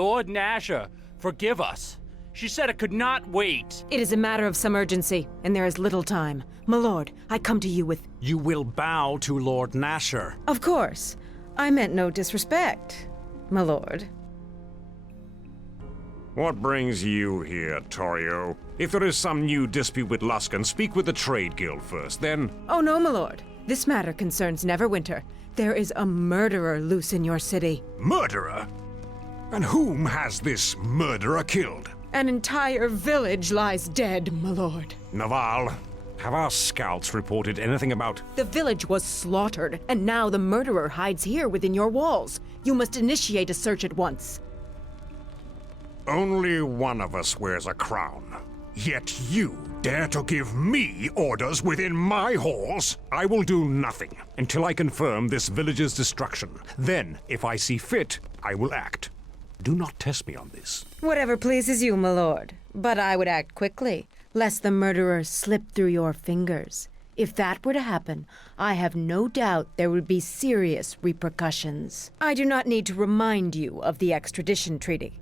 Lord Nasher, forgive us. She said it could not wait. It is a matter of some urgency, and there is little time. My lord, I come to you with... You will bow to Lord Nasher. Of course. I meant no disrespect, my lord. What brings you here, Torio? If there is some new dispute with Luskan, speak with the Trade Guild first, then... Oh no, my lord. This matter concerns Neverwinter. There is a murderer loose in your city. Murderer? And whom has this murderer killed? An entire village lies dead, my lord. Naval, have our scouts reported anything about... The village was slaughtered, and now the murderer hides here within your walls. You must initiate a search at once. Only one of us wears a crown. Yet you dare to give me orders within my halls? I will do nothing until I confirm this village's destruction. Then, if I see fit, I will act. Do not test me on this. Whatever pleases you, my lord. But I would act quickly, lest the murderer slip through your fingers. If that were to happen, I have no doubt there would be serious repercussions. I do not need to remind you of the extradition treaty.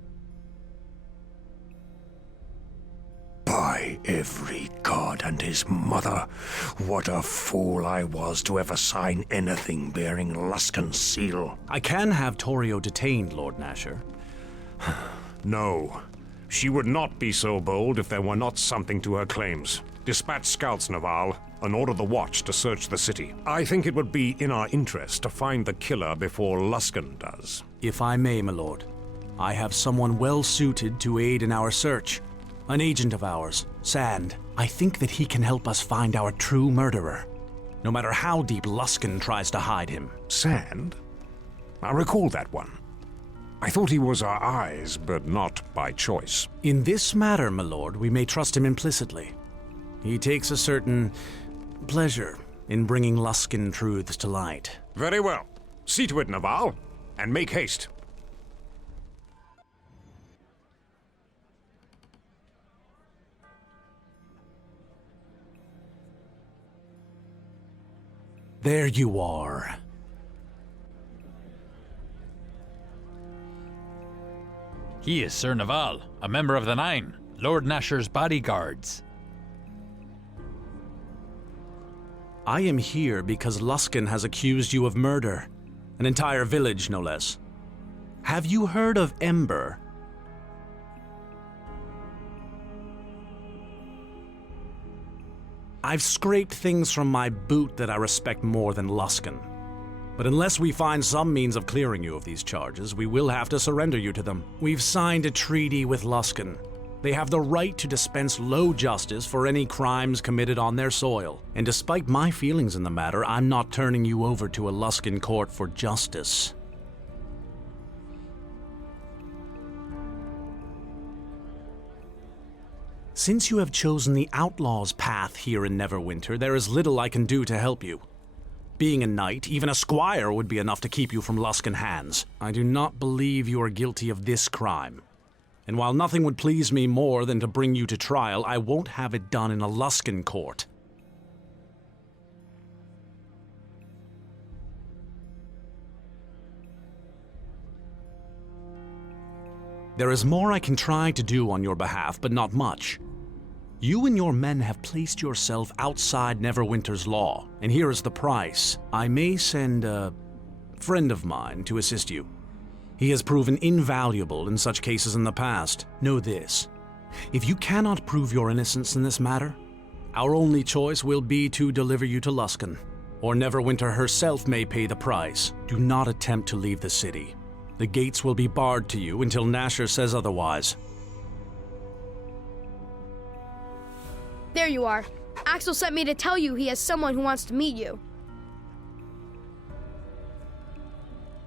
By every god and his mother, what a fool I was to ever sign anything bearing Luskan's seal. I can have Torio detained, Lord Nasher. No. She would not be so bold if there were not something to her claims. Dispatch scouts, Naval, and order the watch to search the city. I think it would be in our interest to find the killer before Luskan does. If I may, my lord, I have someone well suited to aid in our search. An agent of ours, Sand. I think that he can help us find our true murderer, no matter how deep Luskan tries to hide him. Sand? I recall that one. I thought he was our eyes, but not by choice. In this matter, my lord, we may trust him implicitly. He takes a certain pleasure in bringing Luskan truths to light. Very well. See to it, Naval, and make haste. There you are. He is Sir Naval, a member of the Nine, Lord Nasher's bodyguards. I am here because Luskan has accused you of murder. An entire village, no less. Have you heard of Ember? I've scraped things from my boot that I respect more than Luskan. But unless we find some means of clearing you of these charges, we will have to surrender you to them. We've signed a treaty with Luskan. They have the right to dispense low justice for any crimes committed on their soil. And despite my feelings in the matter, I'm not turning you over to a Luskan court for justice. Since you have chosen the outlaw's path here in Neverwinter, there is little I can do to help you. Being a knight, even a squire would be enough to keep you from Luskan hands. I do not believe you are guilty of this crime. And while nothing would please me more than to bring you to trial, I won't have it done in a Luskan court. There is more I can try to do on your behalf, but not much. You and your men have placed yourself outside Neverwinter's law, and here is the price. I may send a friend of mine to assist you. He has proven invaluable in such cases in the past. Know this: if you cannot prove your innocence in this matter, our only choice will be to deliver you to Luskan, or Neverwinter herself may pay the price. Do not attempt to leave the city. The gates will be barred to you until Nasher says otherwise. There you are. Axel sent me to tell you he has someone who wants to meet you.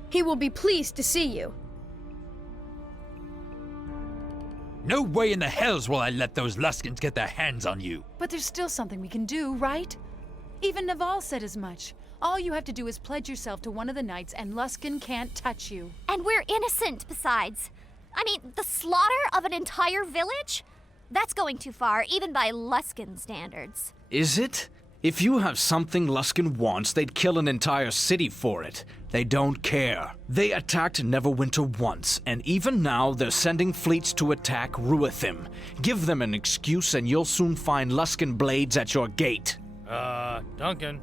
He will be pleased to see you. No way in the hells will I let those Luskans get their hands on you. But there's still something we can do, right? Even Naval said as much. All you have to do is pledge yourself to one of the knights and Luskan can't touch you. And we're innocent, besides. I mean, the slaughter of an entire village? That's going too far, even by Luskan standards. Is it? If you have something Luskin wants, they'd kill an entire city for it. They don't care. They attacked Neverwinter once, and even now they're sending fleets to attack Ruithim. Give them an excuse and you'll soon find Luskin blades at your gate. Duncan,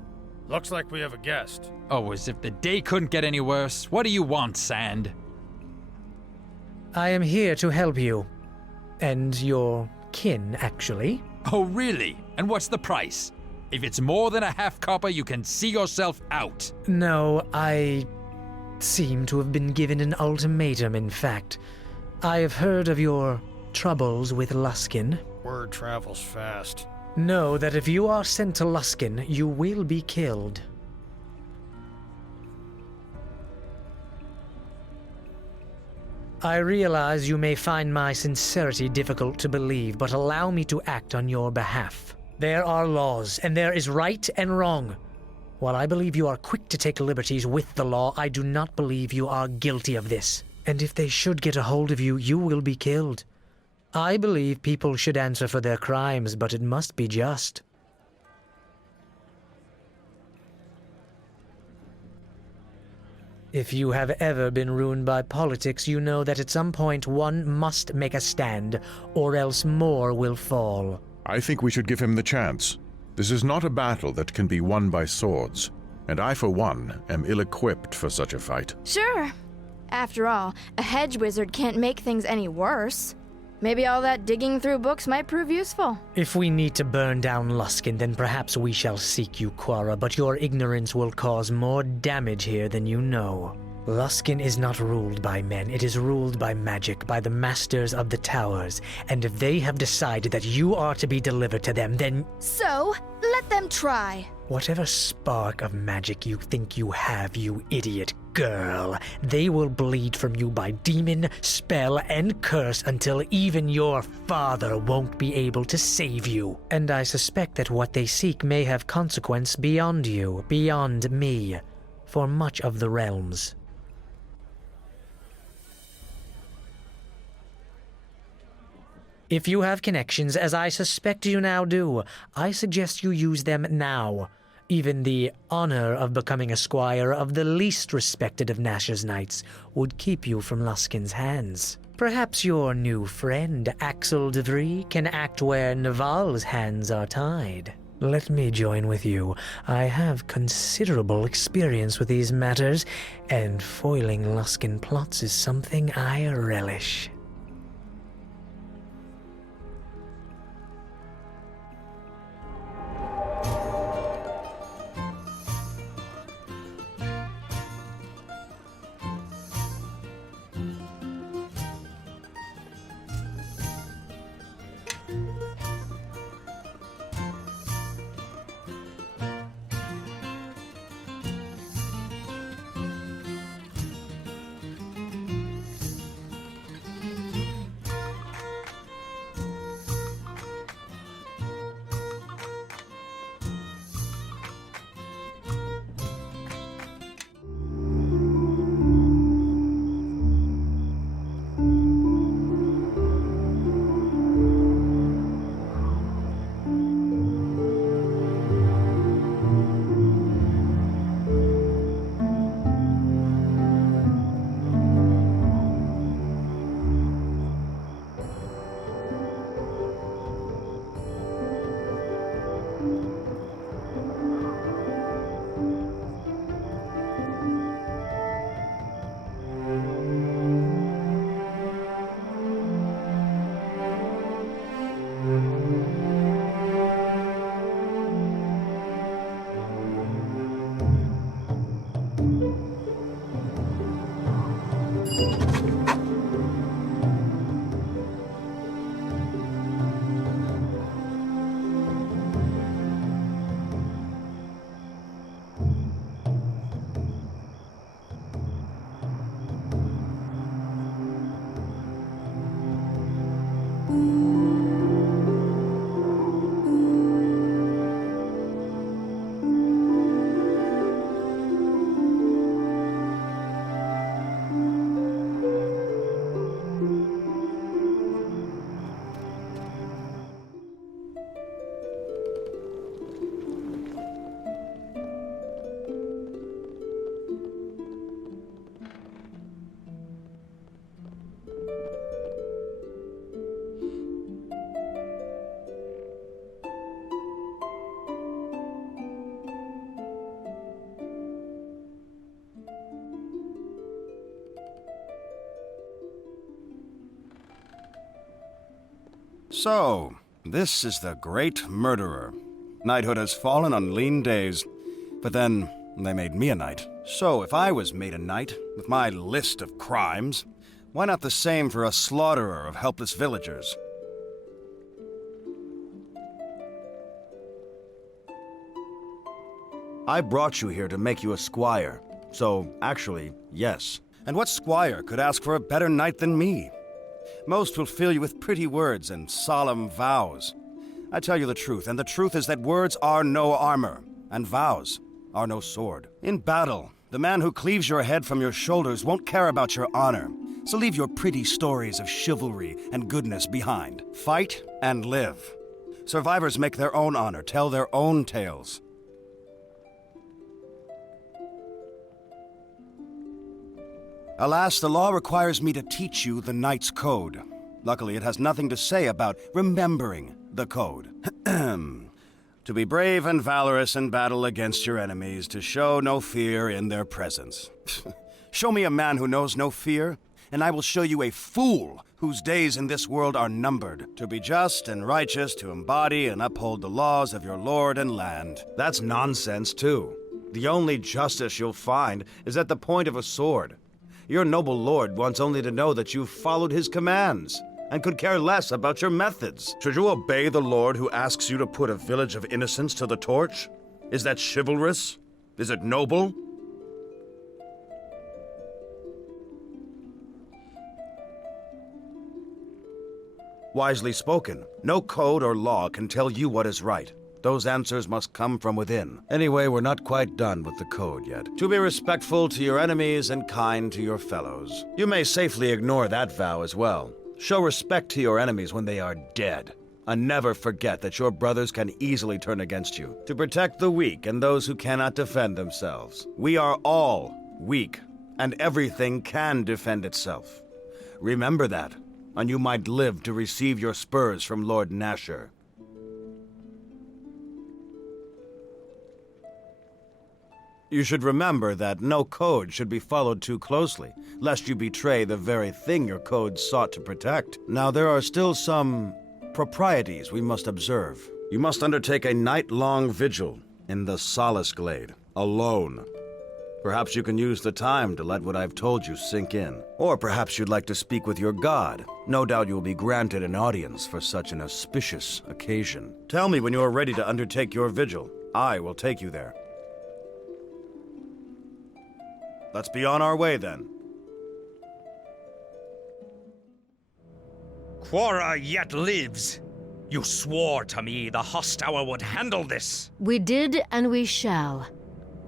looks like we have a guest. Oh, as if the day couldn't get any worse. What do you want, Sand? I am here to help you. And your kin, actually. Oh, really? And what's the price? If it's more than a half copper, you can see yourself out. No, I seem to have been given an ultimatum, in fact. I have heard of your troubles with Luskin. Word travels fast. Know that if you are sent to Luskin, you will be killed. I realize you may find my sincerity difficult to believe, but allow me to act on your behalf. There are laws, and there is right and wrong. While I believe you are quick to take liberties with the law, I do not believe you are guilty of this. And if they should get a hold of you, you will be killed. I believe people should answer for their crimes, but it must be just. If you have ever been ruined by politics, you know that at some point one must make a stand, or else more will fall. I think we should give him the chance. This is not a battle that can be won by swords, and I, for one, am ill-equipped for such a fight. Sure. After all, a hedge wizard can't make things any worse. Maybe all that digging through books might prove useful. If we need to burn down Luskin, then perhaps we shall seek you, Quara, but your ignorance will cause more damage here than you know. Luskin is not ruled by men, it is ruled by magic, by the masters of the towers, and if they have decided that you are to be delivered to them, then... So, let them try. Whatever spark of magic you think you have, you idiot girl, they will bleed from you by demon, spell, and curse until even your father won't be able to save you. And I suspect that what they seek may have consequence beyond you, beyond me, for much of the realms. If you have connections, as I suspect you now do, I suggest you use them now. Even the honor of becoming a squire of the least respected of Nash's knights would keep you from Luskin's hands. Perhaps your new friend, Axel de Vries, can act where Naval's hands are tied. Let me join with you. I have considerable experience with these matters, and foiling Luskin plots is something I relish. So, this is the Great Murderer. Knighthood has fallen on lean days, but then they made me a knight. So, if I was made a knight, with my list of crimes, why not the same for a slaughterer of helpless villagers? I brought you here to make you a squire. So, actually, yes. And what squire could ask for a better knight than me? Most will fill you with pretty words and solemn vows. I tell you the truth, and the truth is that words are no armor, and vows are no sword. In battle, the man who cleaves your head from your shoulders won't care about your honor, so leave your pretty stories of chivalry and goodness behind. Fight and live. Survivors make their own honor, tell their own tales. Alas, the law requires me to teach you the Knight's Code. Luckily, it has nothing to say about remembering the code. To be brave and valorous in battle against your enemies, to show no fear in their presence. Show me a man who knows no fear, and I will show you a fool whose days in this world are numbered. To be just and righteous, to embody and uphold the laws of your lord and land. That's nonsense, too. The only justice you'll find is at the point of a sword. Your noble lord wants only to know that you've followed his commands, and could care less about your methods. Should you obey the lord who asks you to put a village of innocents to the torch? Is that chivalrous? Is it noble? Wisely spoken. No code or law can tell you what is right. Those answers must come from within. Anyway, we're not quite done with the code yet. To be respectful to your enemies and kind to your fellows. You may safely ignore that vow as well. Show respect to your enemies when they are dead. And never forget that your brothers can easily turn against you. To protect the weak and those who cannot defend themselves. We are all weak, and everything can defend itself. Remember that, and you might live to receive your spurs from Lord Nasher. You should remember that no code should be followed too closely, lest you betray the very thing your code sought to protect. Now, there are still some proprieties we must observe. You must undertake a night-long vigil in the Solace Glade, alone. Perhaps you can use the time to let what I've told you sink in. Or perhaps you'd like to speak with your god. No doubt you will be granted an audience for such an auspicious occasion. Tell me when you are ready to undertake your vigil. I will take you there. Let's be on our way, then. Quora yet lives. You swore to me the Hosttower would handle this. We did, and we shall.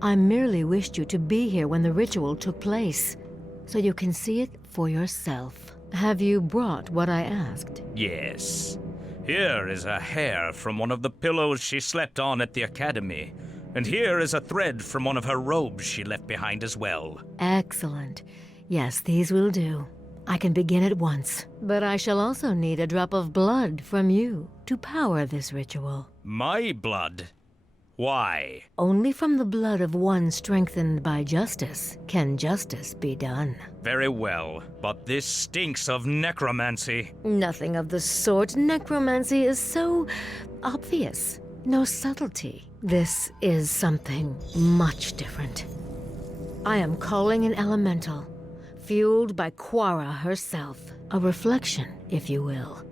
I merely wished you to be here when the ritual took place, so you can see it for yourself. Have you brought what I asked? Yes. Here is a hair from one of the pillows she slept on at the academy. And here is a thread from one of her robes she left behind as well. Excellent. Yes, these will do. I can begin at once. But I shall also need a drop of blood from you to power this ritual. My blood? Why? Only from the blood of one strengthened by justice can justice be done. Very well, but this stinks of necromancy. Nothing of the sort. Necromancy is so obvious. No subtlety. This is something much different. I am calling an elemental, fueled by Quora herself. A reflection, if you will.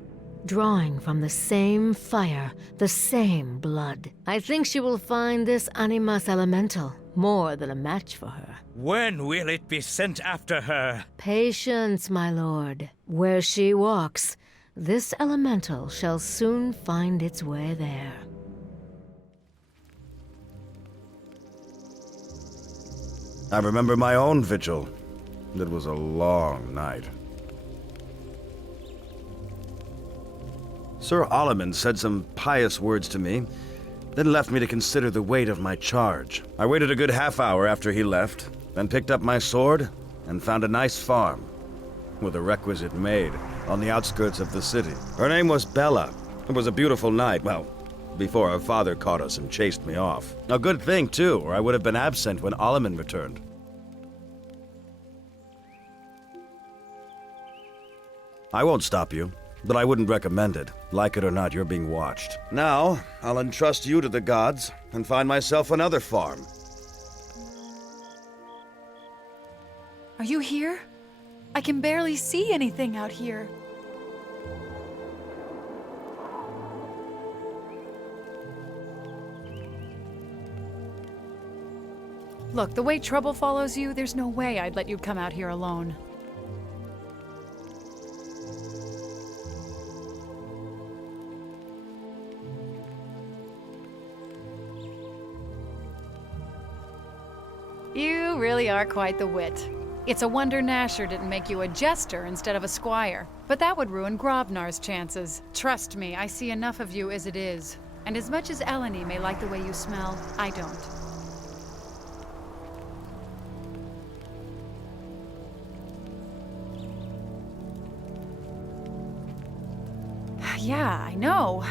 Drawing from the same fire, the same blood. I think she will find this Animus Elemental more than a match for her. When will it be sent after her? Patience, my lord. Where she walks, this elemental shall soon find its way there. I remember my own vigil. It was a long night. Sir Alaman said some pious words to me, then left me to consider the weight of my charge. I waited a good half hour after he left, then picked up my sword and found a nice farm with a requisite maid on the outskirts of the city. Her name was Bella. It was a beautiful night, well, before her father caught us and chased me off. A good thing, too, or I would have been absent when Alaman returned. I won't stop you. but I wouldn't recommend it. Like it or not, you're being watched. Now, I'll entrust you to the gods and find myself another farm. Are you here? I can barely see anything out here. Look, the way trouble follows you, there's no way I'd let you come out here alone. You really are quite the wit. It's a wonder Nasher didn't make you a jester instead of a squire. But that would ruin Grobnar's chances. Trust me, I see enough of you as it is. And as much as Eleni may like the way you smell, I don't. Yeah, I know.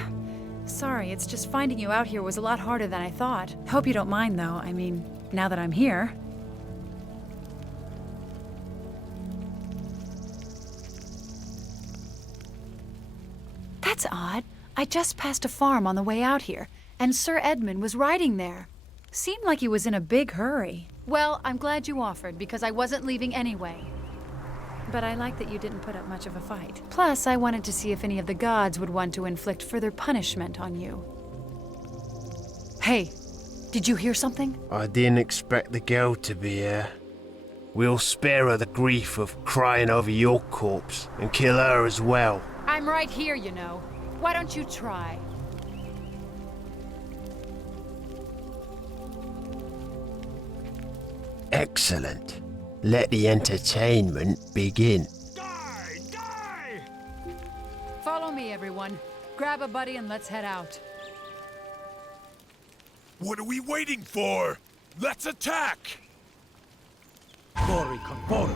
Sorry, it's just finding you out here was a lot harder than I thought. Hope you don't mind, though. I mean, now that I'm here. That's odd. I just passed a farm on the way out here, and Sir Edmund was riding there. Seemed like he was in a big hurry. Well, I'm glad you offered, because I wasn't leaving anyway. But I like that you didn't put up much of a fight. Plus, I wanted to see if any of the gods would want to inflict further punishment on you. Hey, did you hear something? I didn't expect the girl to be here. We'll spare her the grief of crying over your corpse and kill her as well. I'm right here, you know. Why don't you try? Excellent. Let the entertainment begin. Follow me, everyone. Grab a buddy and let's head out. What are we waiting for? Let's attack! Glory conforms.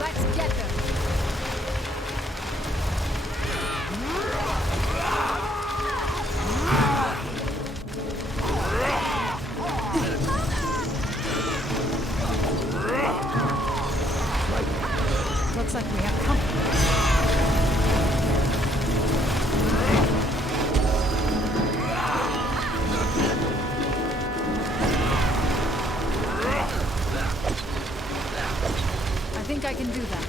Let's get them. Looks like we have company. I think I can do that.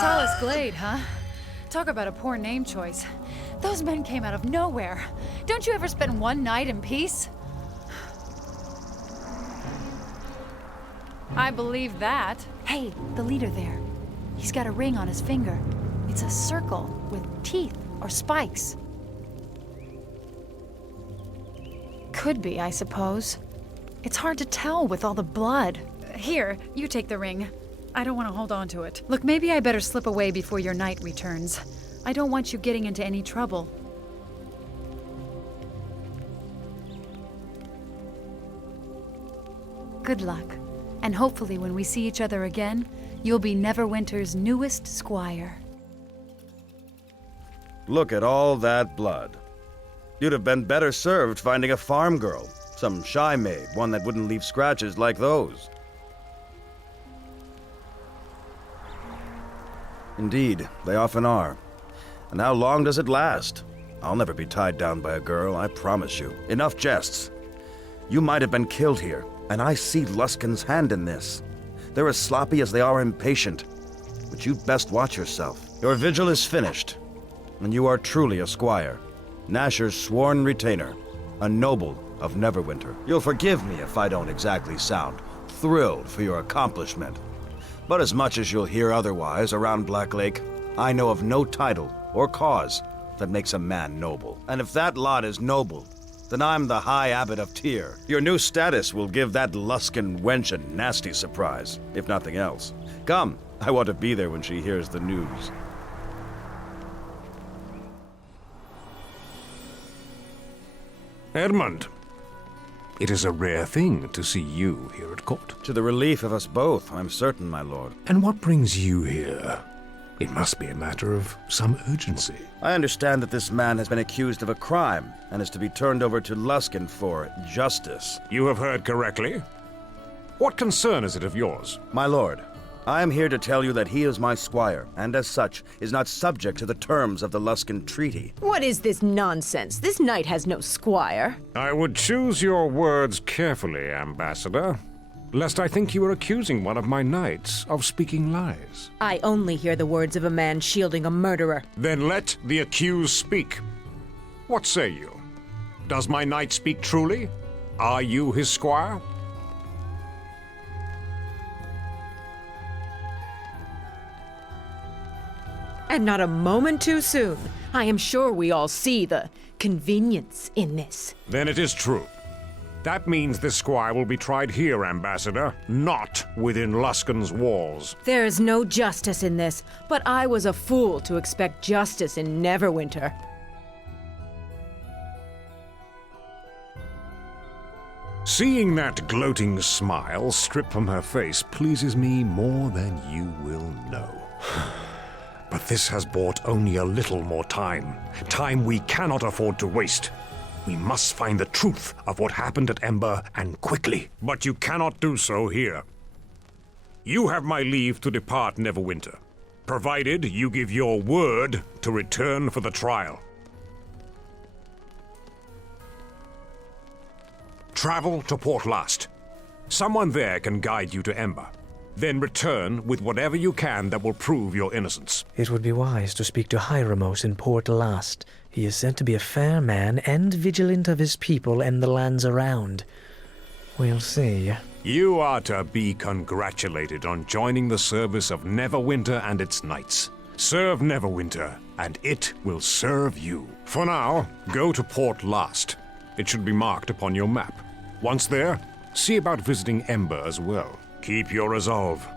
Solace Glade, huh? Talk about a poor name choice. Those men came out of nowhere. Don't you ever spend one night in peace? I believe that. Hey, the leader there. He's got a ring on his finger. It's a circle with teeth or spikes. Could be, I suppose. It's hard to tell with all the blood. Here, you take the ring. I don't want to hold on to it. Look, maybe I better slip away before your knight returns. I don't want you getting into any trouble. Good luck. And hopefully when we see each other again, you'll be Neverwinter's newest squire. Look at all that blood. You'd have been better served finding a farm girl. Some shy maid, one that wouldn't leave scratches like those. Indeed, they often are. And how long does it last? I'll never be tied down by a girl, I promise you. Enough jests. You might have been killed here, and I see Luskin's hand in this. They're as sloppy as they are impatient. But you'd best watch yourself. Your vigil is finished, and you are truly a squire. Nasher's sworn retainer, a noble of Neverwinter. You'll forgive me if I don't exactly sound thrilled for your accomplishment. But as much as you'll hear otherwise around Blacklake, I know of no title or cause that makes a man noble. And if that lot is noble, then I'm the High Abbot of Tyr. Your new status will give that Luskin wench a nasty surprise, if nothing else. Come, I want to be there when she hears the news. Edmund, it is a rare thing to see you here at court. To the relief of us both, I'm certain, my lord. And what brings you here? It must be a matter of some urgency. I understand that this man has been accused of a crime and is to be turned over to Luskan for justice. You have heard correctly. What concern is it of yours? My lord, I am here to tell you that he is my squire, and as such, is not subject to the terms of the Luskan Treaty. What is this nonsense? This knight has no squire. I would choose your words carefully, Ambassador, lest I think you are accusing one of my knights of speaking lies. I only hear the words of a man shielding a murderer. Then let the accused speak. What say you? Does my knight speak truly? Are you his squire? And not a moment too soon. I am sure we all see the convenience in this. Then it is true. That means this squire will be tried here, Ambassador, not within Luskan's walls. There is no justice in this, but I was a fool to expect justice in Neverwinter. Seeing that gloating smile strip from her face pleases me more than you will know. But this has bought only a little more time. Time we cannot afford to waste. We must find the truth of what happened at Ember, and quickly. But you cannot do so here. You have my leave to depart Neverwinter, provided you give your word to return for the trial. Travel to Port Last. Someone there can guide you to Ember. Then return with whatever you can that will prove your innocence. It would be wise to speak to Hieromos in Port Last. He is said to be a fair man and vigilant of his people and the lands around. We'll see. You are to be congratulated on joining the service of Neverwinter and its knights. Serve Neverwinter, and it will serve you. For now, go to Port Last. It should be marked upon your map. Once there, see about visiting Ember as well. Keep your resolve.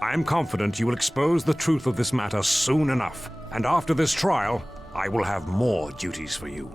I am confident you will expose the truth of this matter soon enough, and after this trial, I will have more duties for you.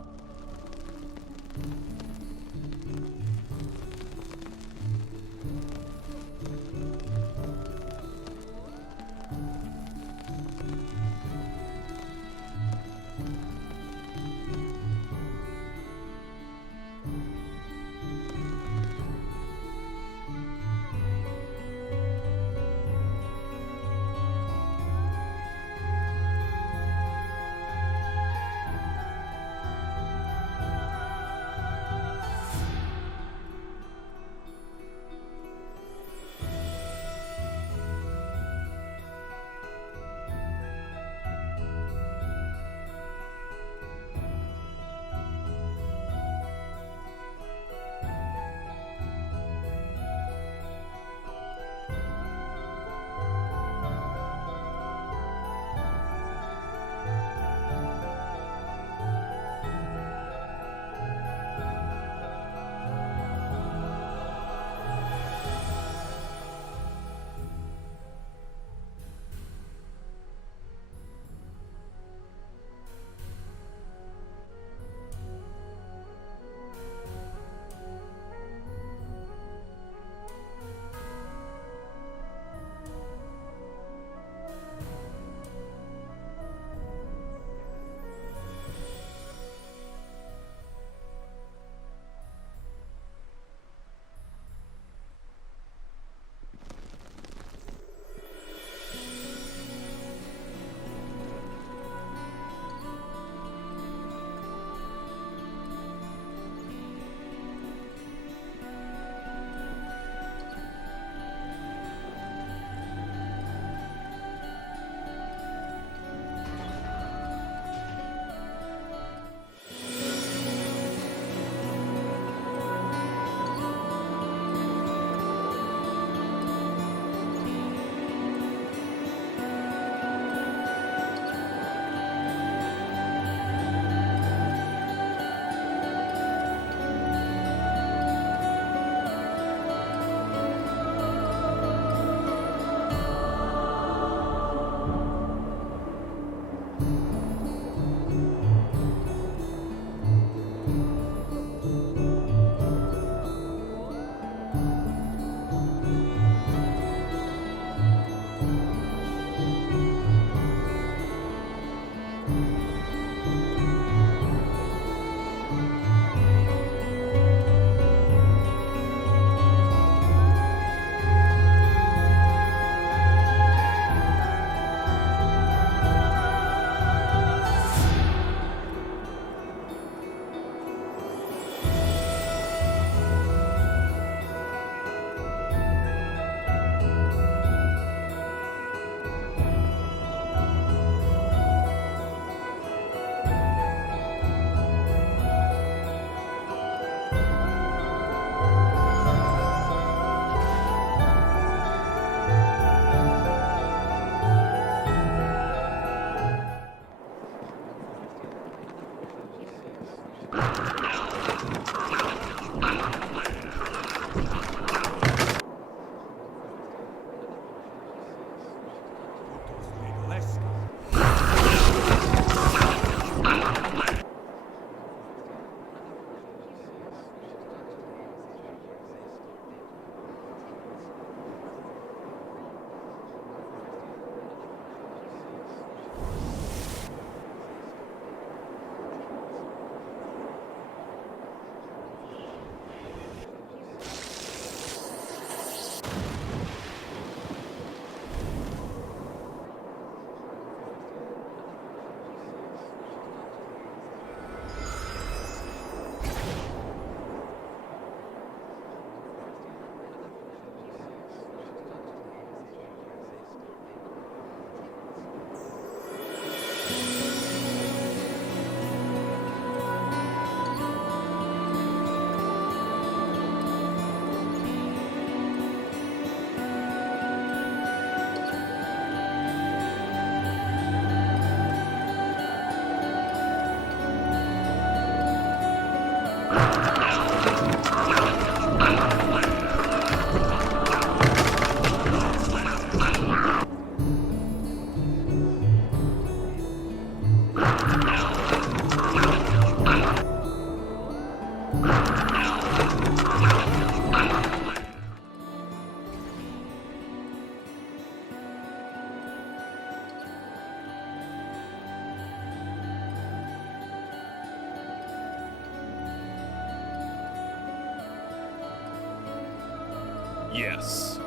Yes.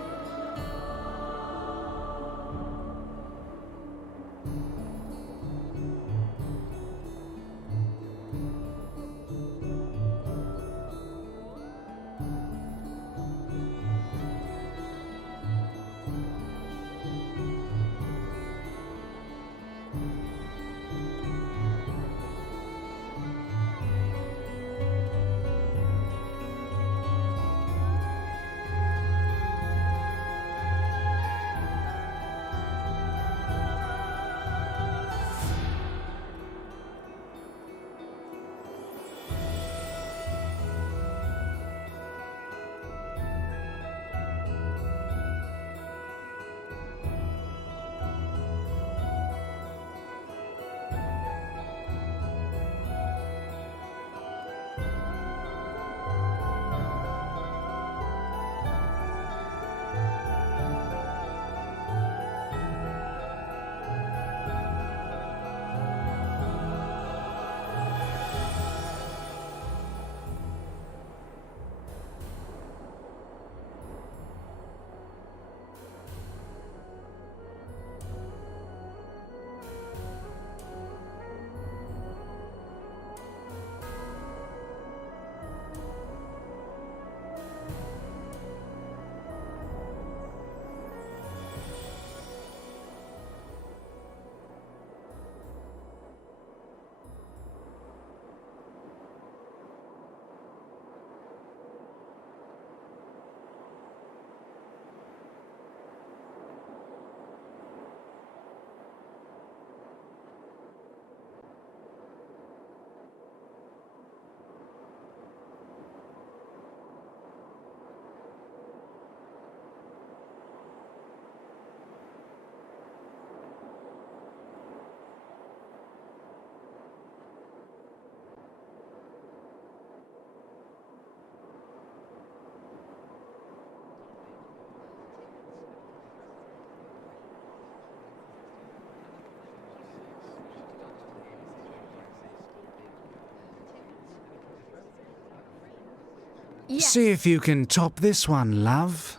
Yes. See if you can top this one, love.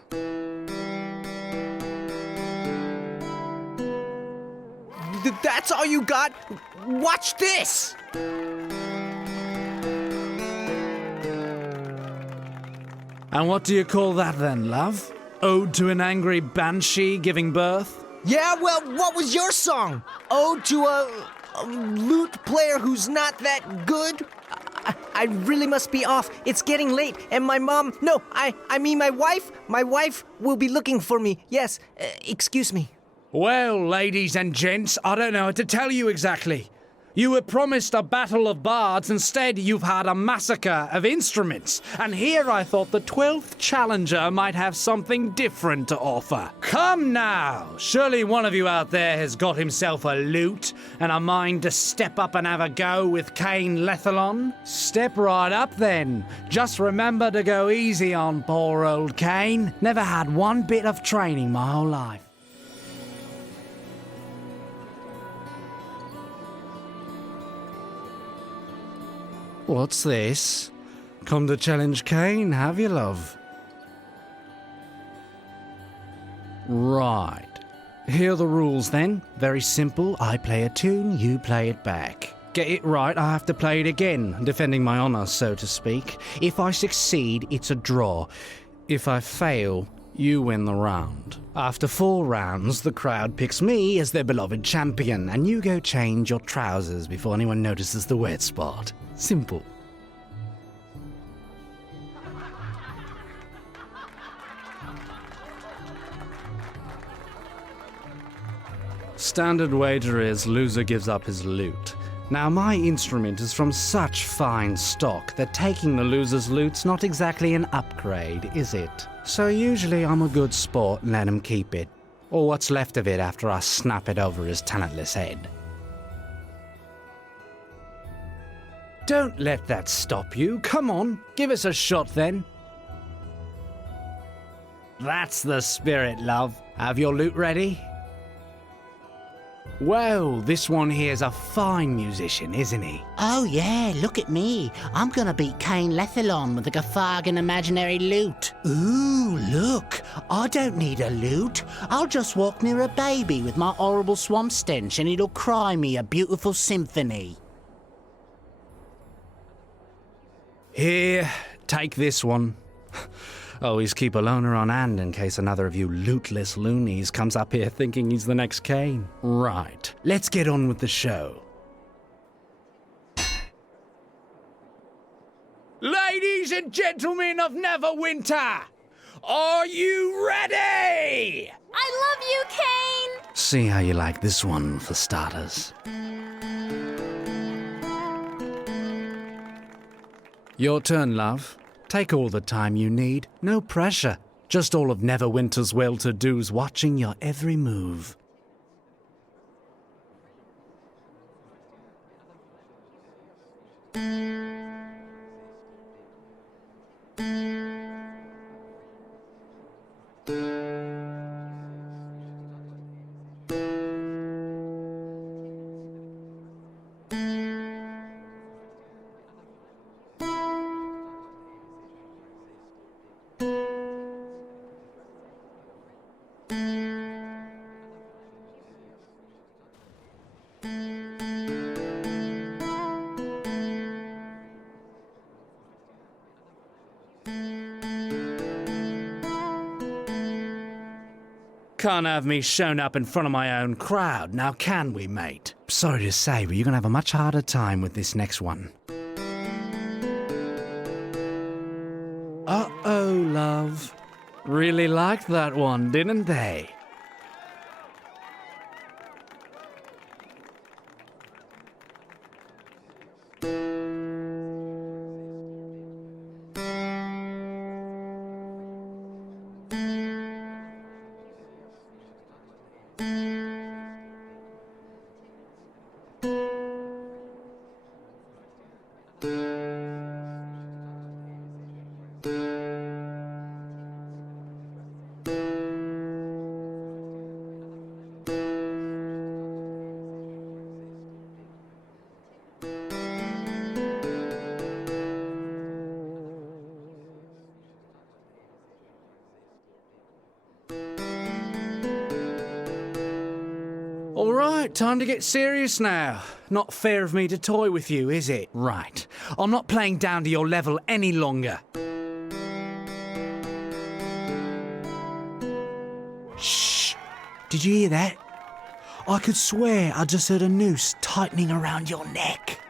That's all you got? Watch this! And what do you call that then, love? Ode to an angry banshee giving birth? Yeah, well, what was your song? Ode to a lute player who's not that good? I really must be off. It's getting late, and my mom... No, I mean my wife. My wife will be looking for me. Yes, excuse me. Well, ladies and gents, I don't know what to tell you exactly. You were promised a battle of bards, instead you've had a massacre of instruments. And here I thought the 12th challenger might have something different to offer. Come now! Surely one of you out there has got himself a lute and a mind to step up and have a go with Cain Lethalon? Step right up then. Just remember to go easy on poor old Cain. Never had one bit of training my whole life. What's this? Come to challenge Cain, have you, love? Right. Here are the rules then. Very simple. I play a tune, you play it back. Get it right, I have to play it again, defending my honor, so to speak. If I succeed, it's a draw. If I fail, you win the round. After 4 rounds, the crowd picks me as their beloved champion, and you go change your trousers before anyone notices the wet spot. Simple. Standard wager is loser gives up his lute. Now my instrument is from such fine stock that taking the loser's lute's not exactly an upgrade, is it? So usually I'm a good sport and let him keep it. Or what's left of it after I snap it over his talentless head. Don't let that stop you. Come on, give us a shot then. That's the spirit, love. Have your lute ready? Well, this one here's a fine musician, isn't he? Oh yeah, look at me. I'm gonna beat Cain Lethalon with a Gaffargan imaginary lute. Ooh, look. I don't need a lute. I'll just walk near a baby with my horrible swamp stench and it'll cry me a beautiful symphony. Here, take this one. Always keep a loner on hand in case another of you lootless loonies comes up here thinking he's the next Cain. Right, let's get on with the show. Ladies and gentlemen of Neverwinter, are you ready? I love you, Cain! See how you like this one for starters. Your turn, love. Take all the time you need. No pressure. Just all of Neverwinter's well-to-dos watching your every move. Can't have me shown up in front of my own crowd, now can we, mate? Sorry to say, but you're gonna have a much harder time with this next one. Uh-oh, love. Really liked that one, didn't they? All right, time to get serious now. Not fair of me to toy with you, is it? Right. I'm not playing down to your level any longer. Shh. Did you hear that? I could swear I just heard a noose tightening around your neck.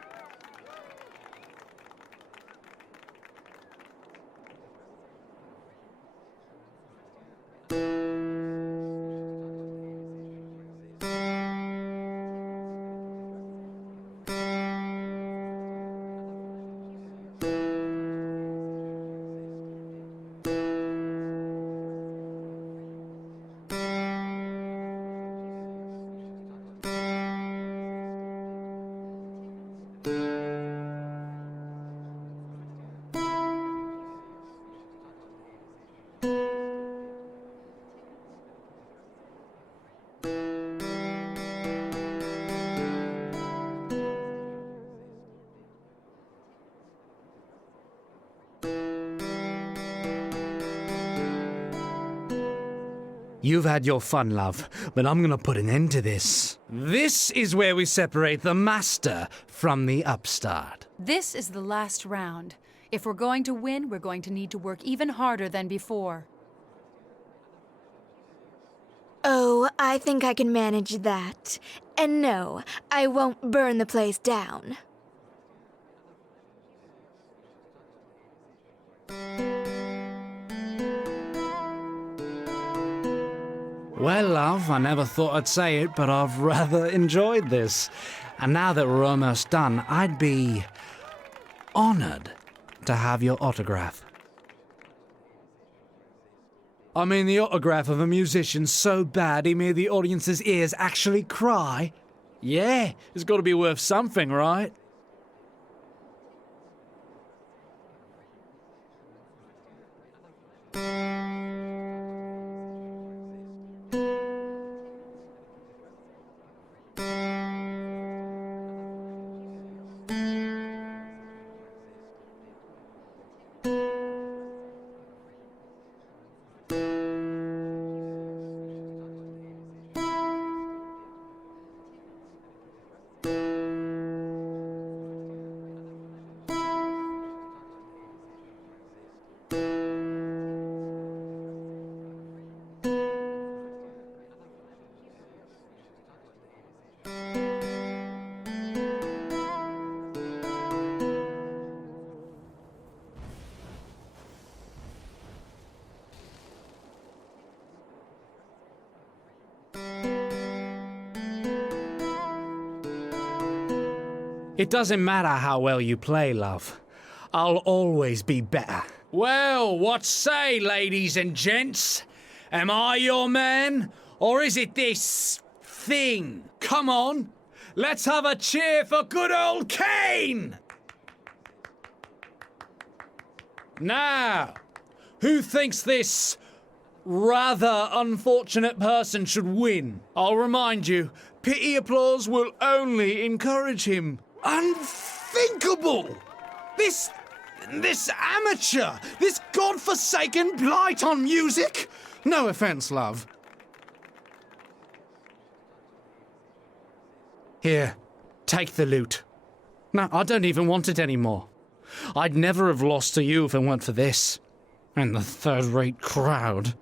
You've had your fun, love, but I'm gonna put an end to this. This is where we separate the master from the upstart. This is the last round. If we're going to win, we're going to need to work even harder than before. Oh, I think I can manage that. And no, I won't burn the place down. Well, love, I never thought I'd say it, but I've rather enjoyed this. And now that we're almost done, I'd be honored to have your autograph. I mean, the autograph of a musician so bad he made the audience's ears actually cry. Yeah, it's got to be worth something, right? It doesn't matter how well you play, love. I'll always be better. Well, what say, ladies and gents? Am I your man, or is it this thing? Come on, let's have a cheer for good old Cain! Now, who thinks this rather unfortunate person should win? I'll remind you, pity applause will only encourage him. Unthinkable! This amateur, this godforsaken blight on music? No offense, love. Here, take the loot. No, I don't even want it anymore. I'd never have lost to you if it weren't for this. And the third-rate crowd.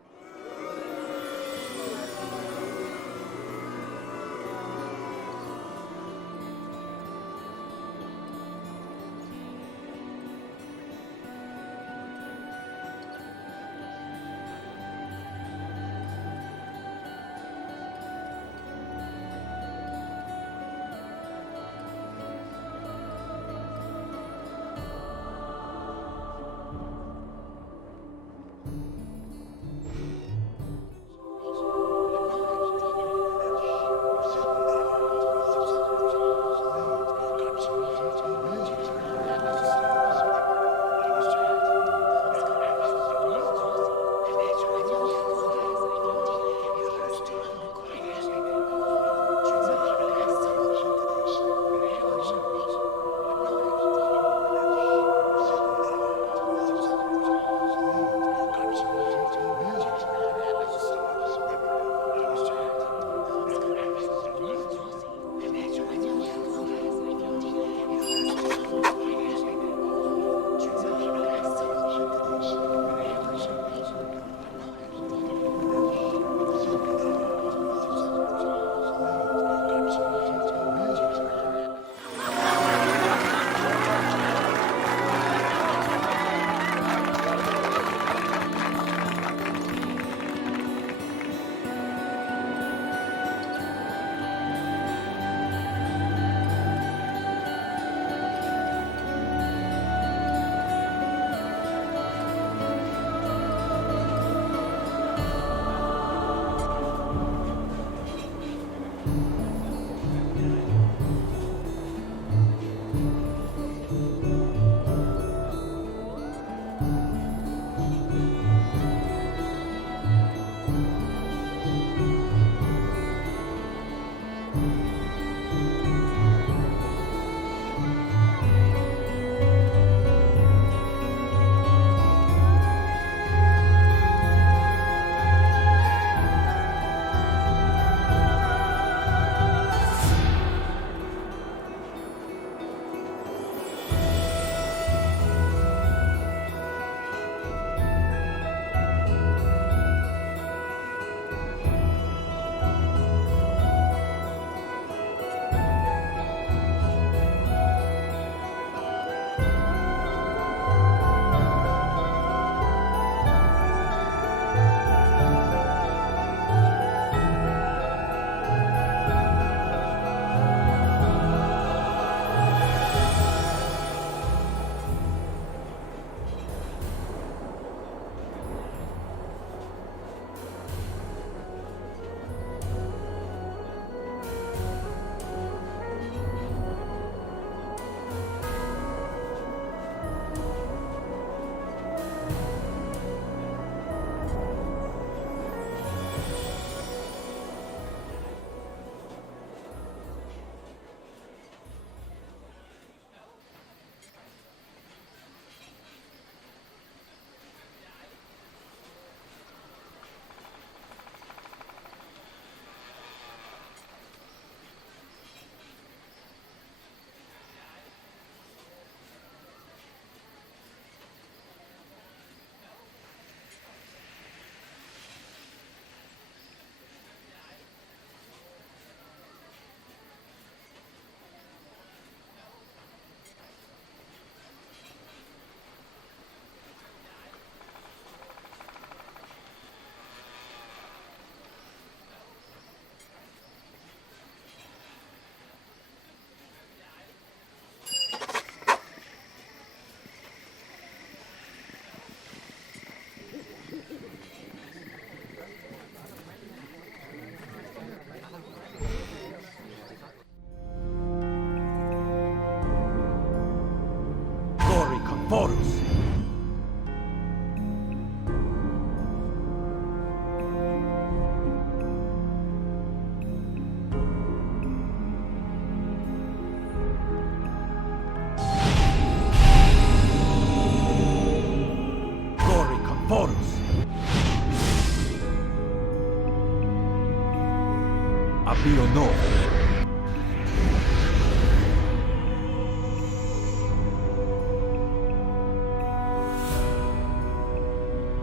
Conforus. Glory Conforus. Apio no.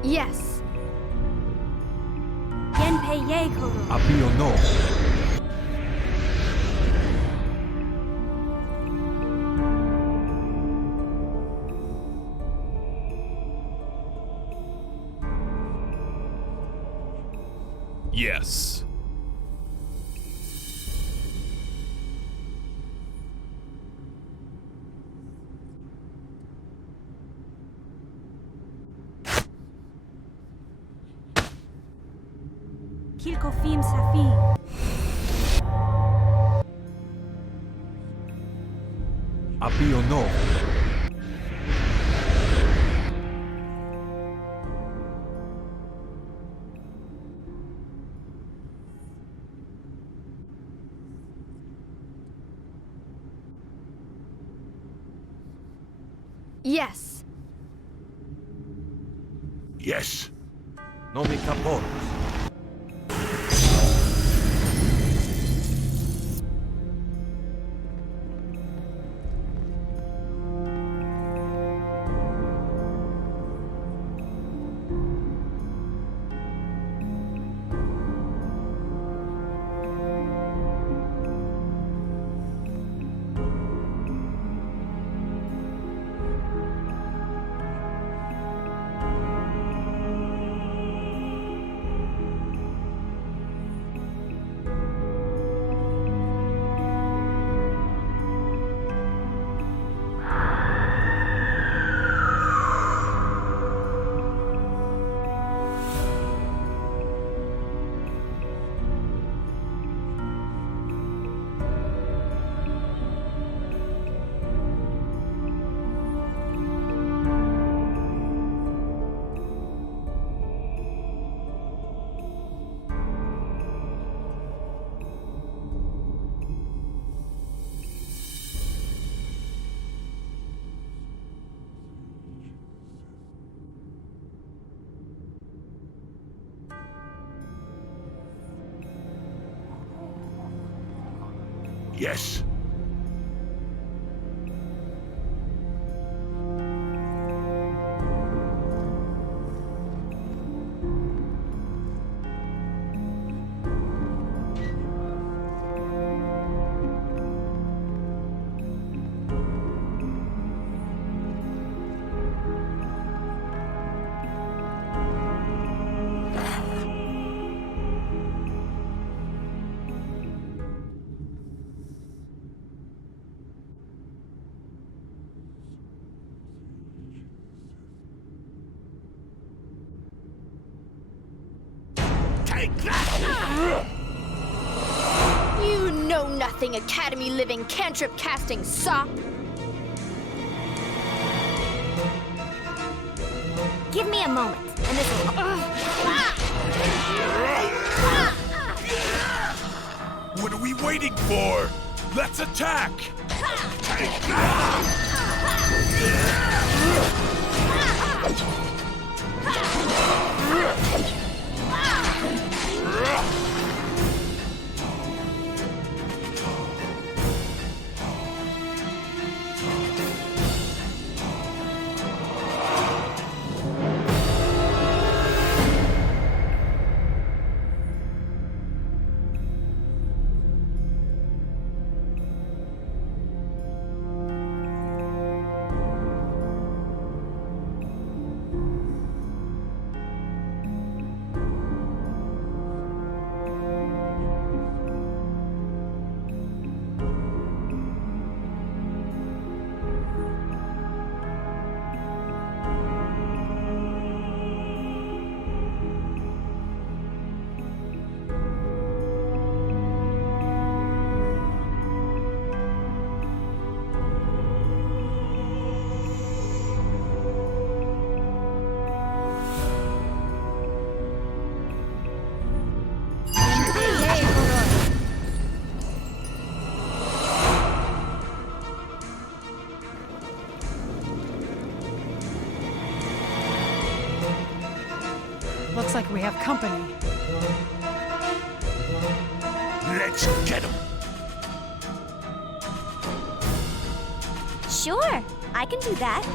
Yes. Yenpei ye koro. Apio no. Yes. Kilko fim safi. Apio no. Yes. Yes. Nomi Caporus. Yes. Take that! You know nothing, Academy living, cantrip casting sop. Give me a moment, and this will... What are we waiting for? Let's attack! Take that! Looks like we have company. Let's get him. Sure, I can do that.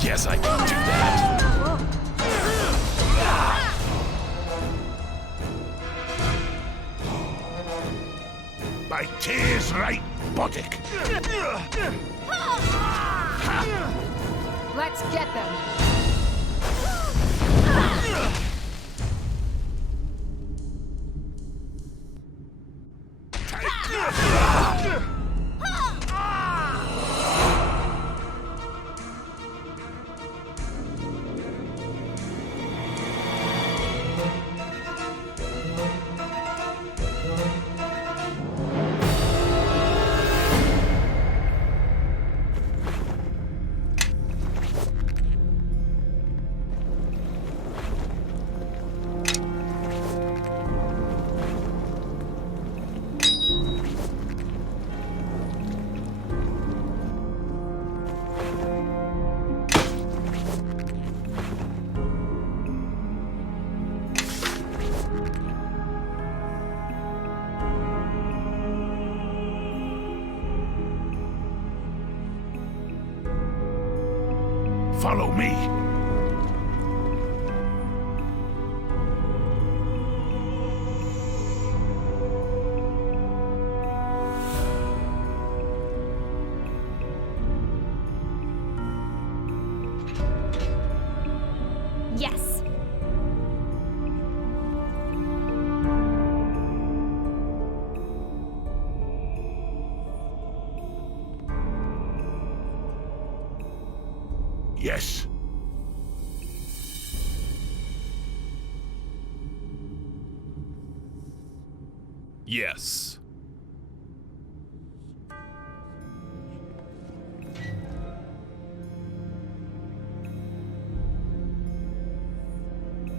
Guess I can do that. By tears right buttock. Let's get them. Follow me. Yes. Yes. Yes.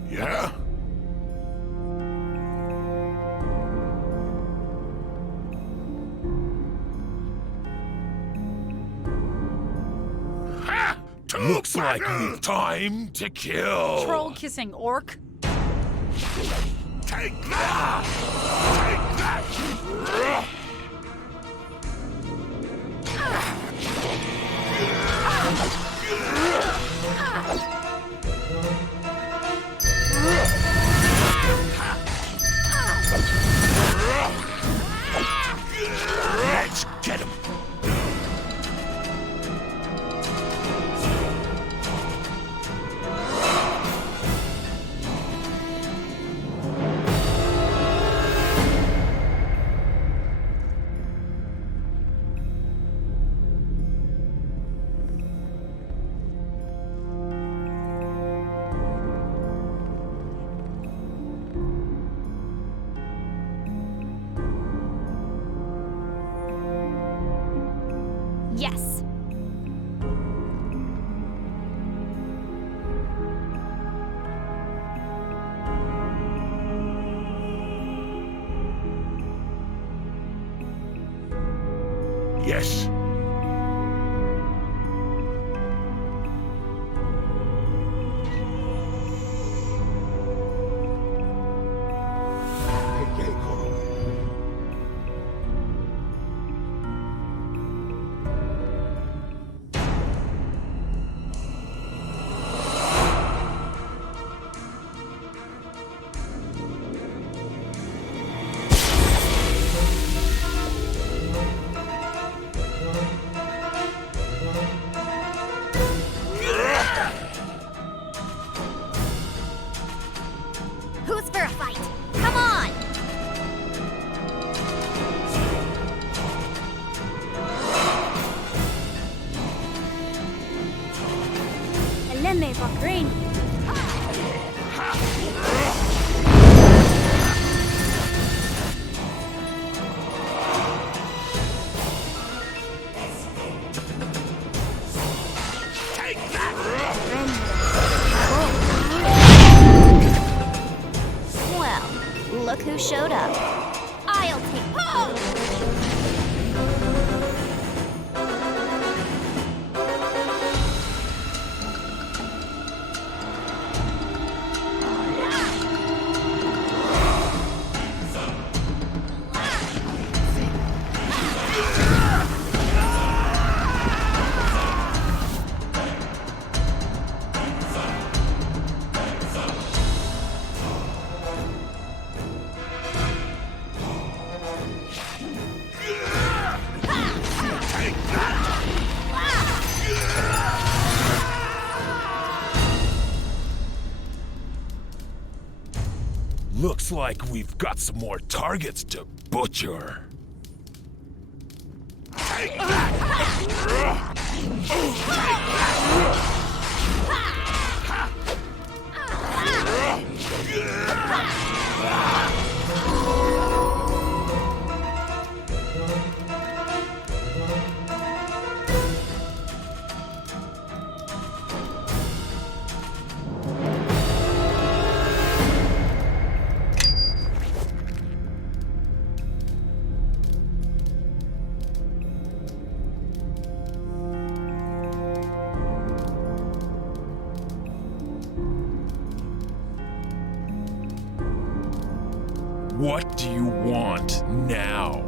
Yeah? Looks like you've time to kill. Troll-kissing orc. Take that! Take that! Let's get him! Yes. Yes. Fuck rain. Well, look who showed up. I'll take. Looks like we've got some more targets to butcher. Take that! What do you want now?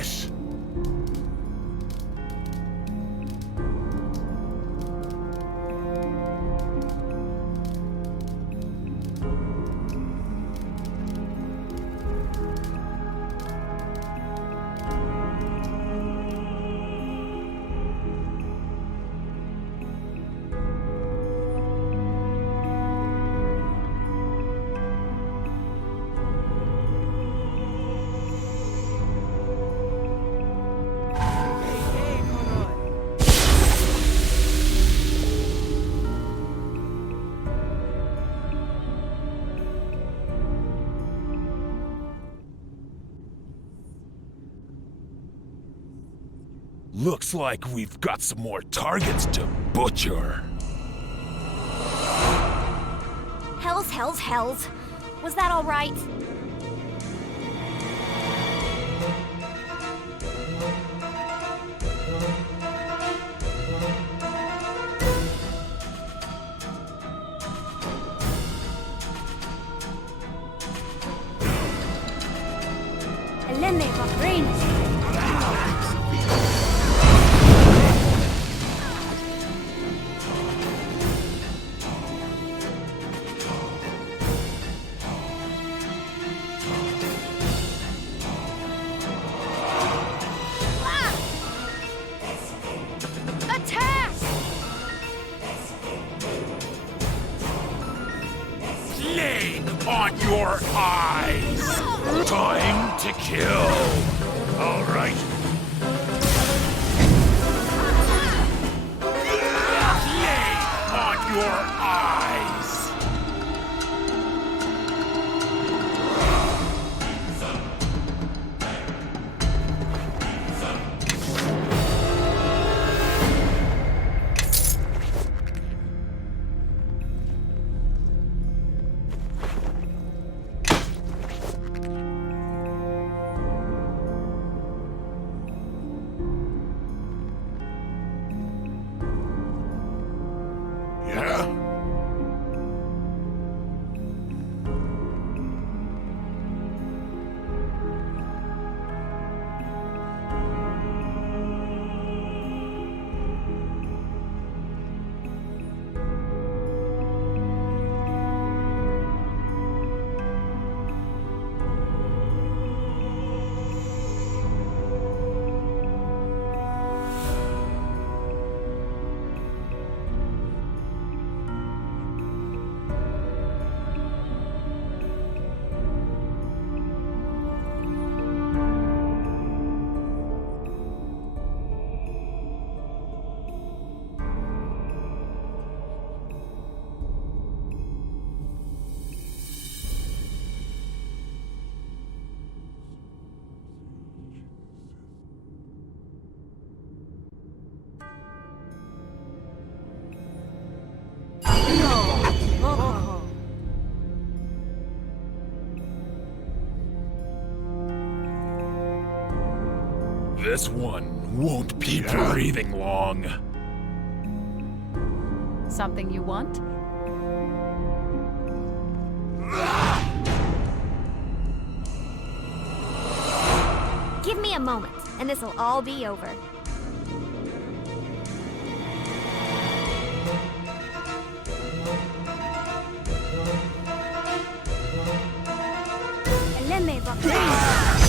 this. Looks like we've got some more targets to butcher. Hells. Was that all right? Eleme Bahrain. On your eyes! Time to kill! All right. Glade on your eyes! This one won't be breathing long. Something you want? Give me a moment, and this'll all be over. Eleme Bahrain.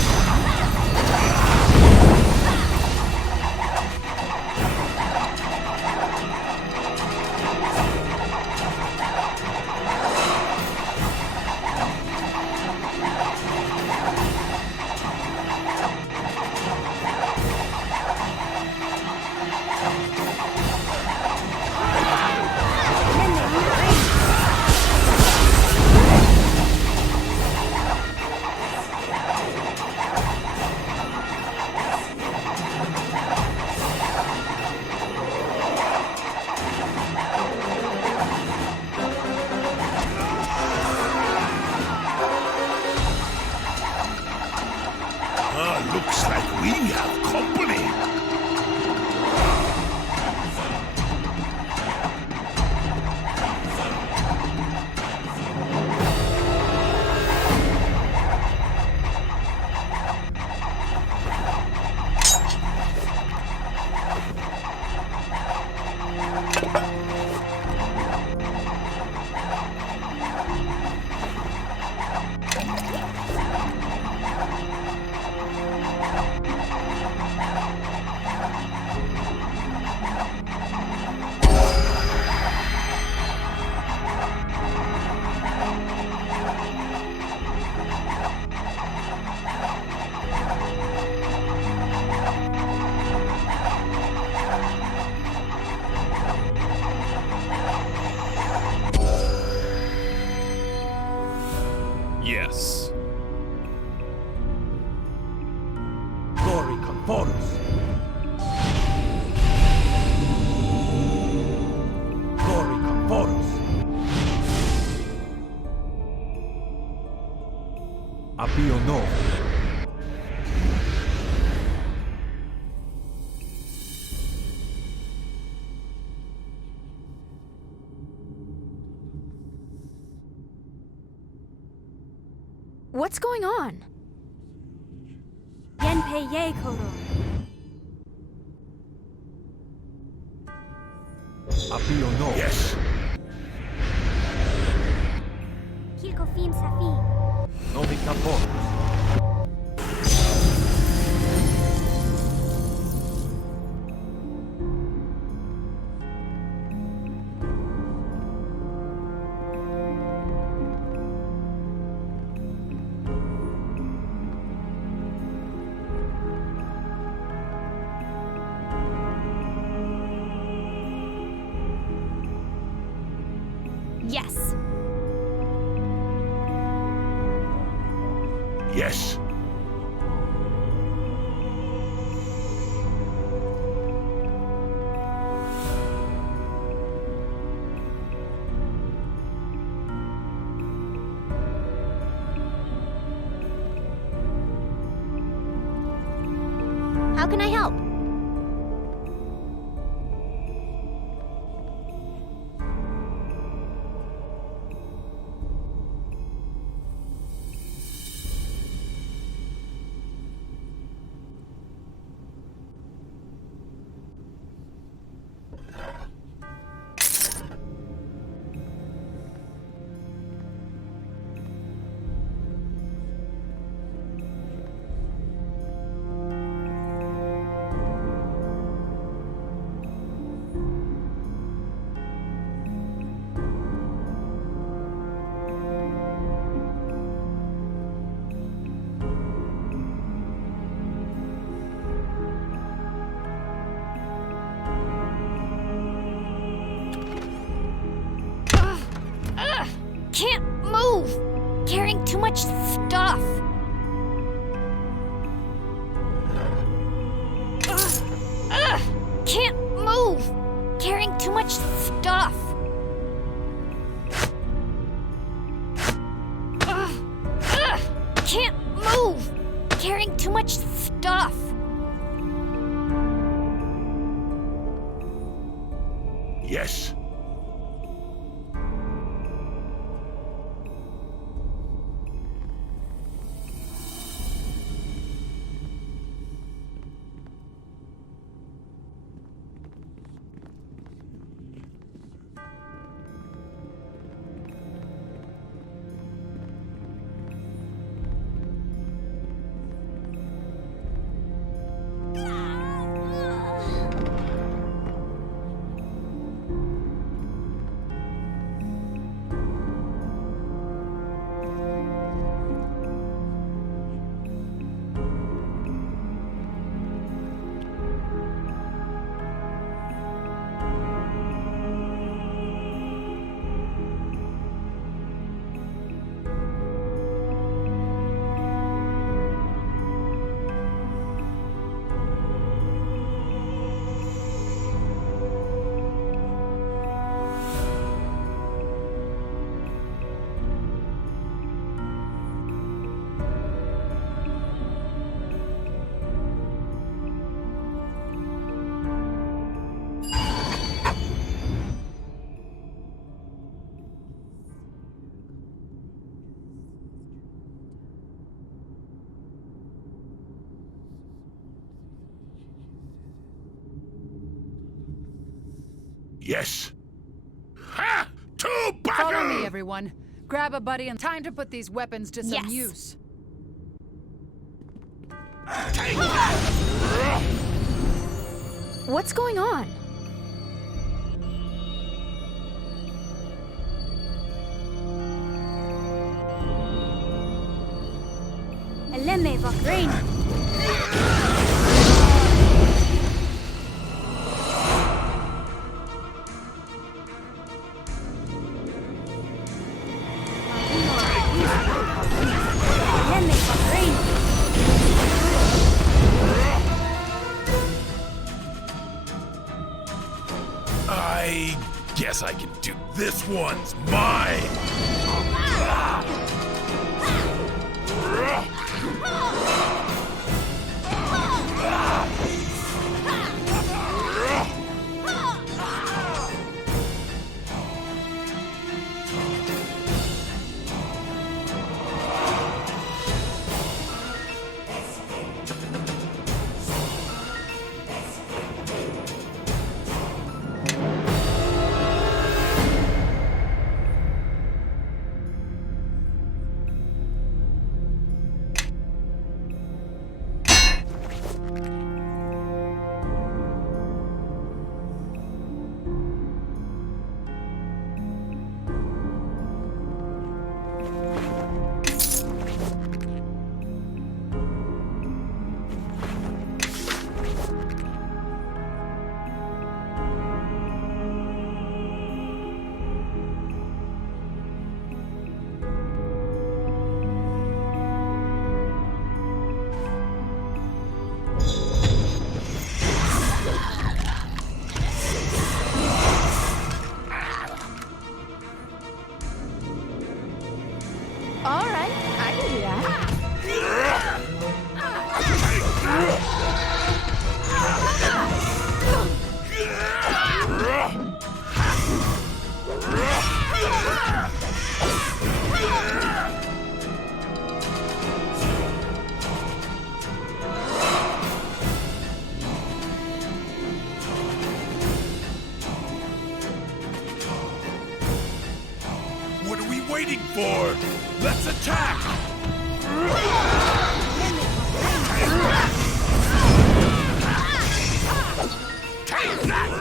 Looks like we have company. Conforus. Glory Conforus. Abio no. What's going on? Yenpei ye koro. Abio no. Yes. Kilko fim safi. Novi Conforus. Yes. Yes. How can I help? Can't move! Carrying too much stuff! Can't move! Carrying too much stuff! Can't move! Carrying too much stuff! Yes. Yes. Ha! To battle! Follow me, everyone. Grab a buddy and time to put these weapons to some use. What's going on? Eleme vakrain. Eleme vakrain. Guess I can do this one's mine! All right, I can do that. What are we waiting for? Let's attack! Take that!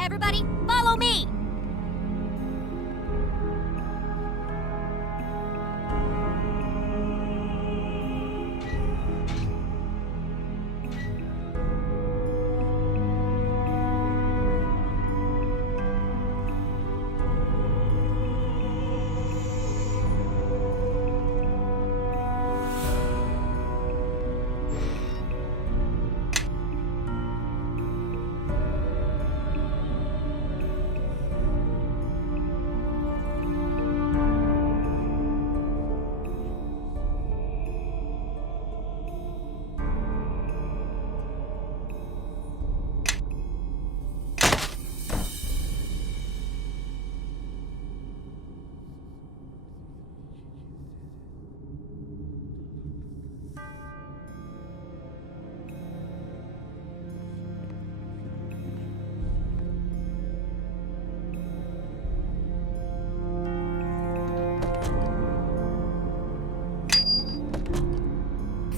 Everybody, follow me!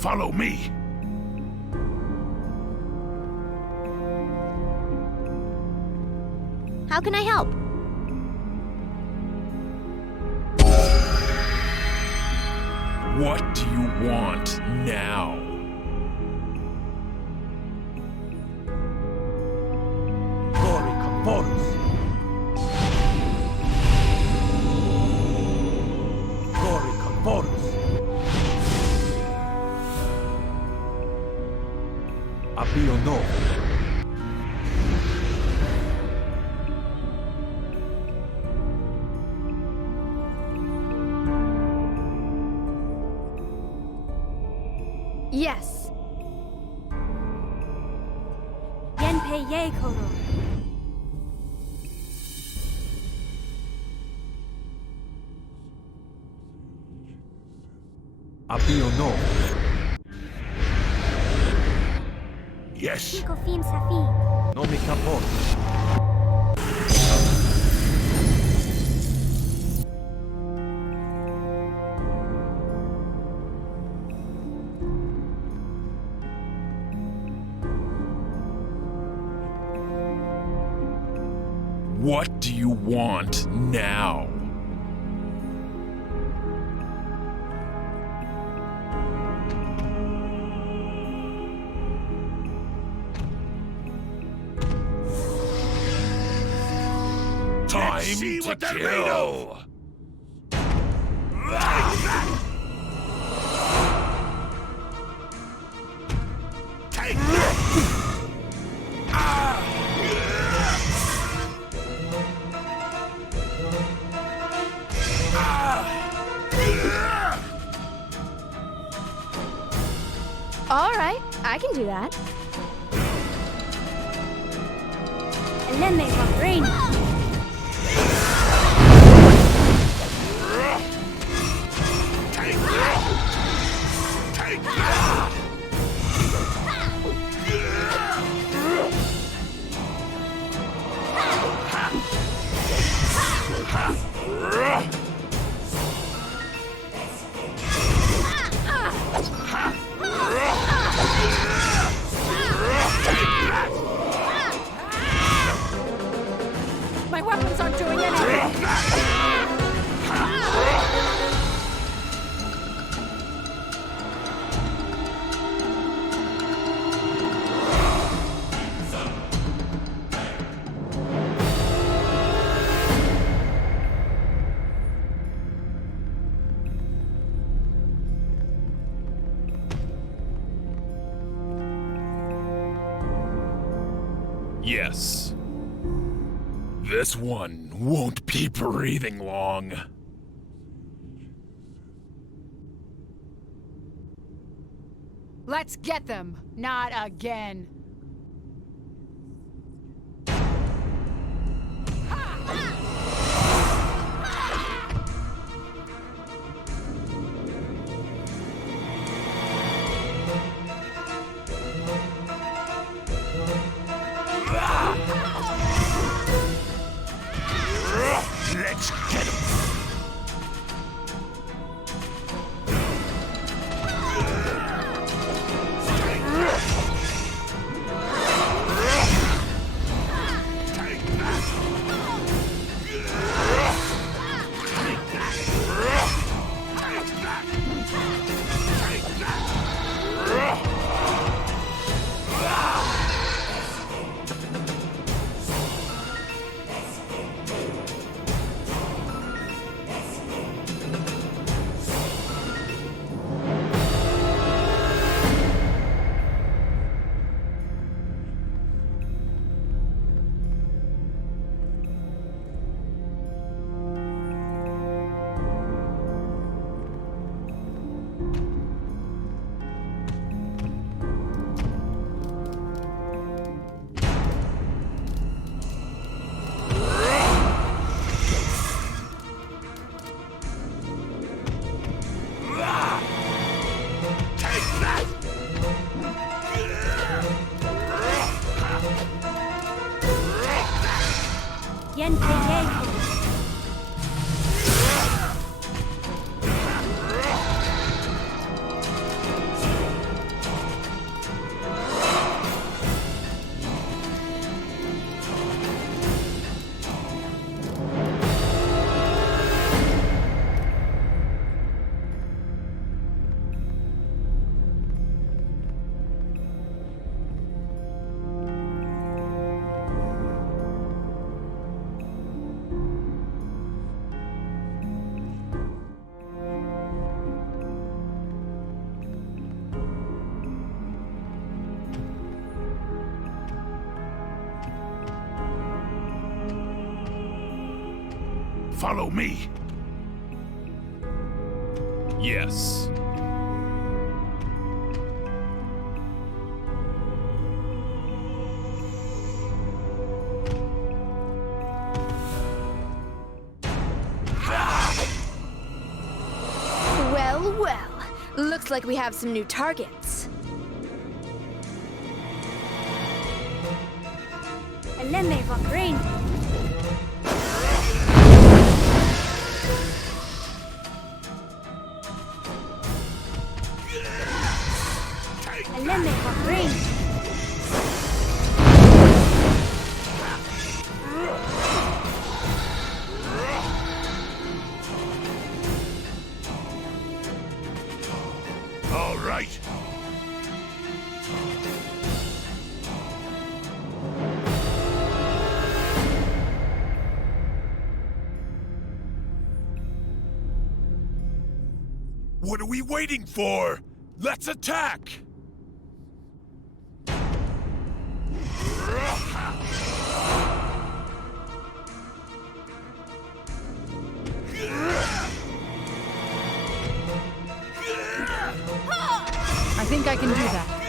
Follow me. How can I help? What do you want now? Glory Conforus. Glory Conforus. Apio no. Yes. Yenpei ye koro. Abi or no? Yes. Kiko fim safi. No mi kapot. What do you want now? Time see to what they're kill. made of. Take that. All right, I can do that. Eleme vagrain. Take that. Take that. My weapons aren't doing anything. Yes. This one won't be breathing long. Let's get them. Not again. Let's get him. Yenpei ye koro. Follow me. Yes. Looks like we have some new targets. Eleme va brain. Eleme va brain. All right. What are we waiting for? Let's attack! I think I can do that.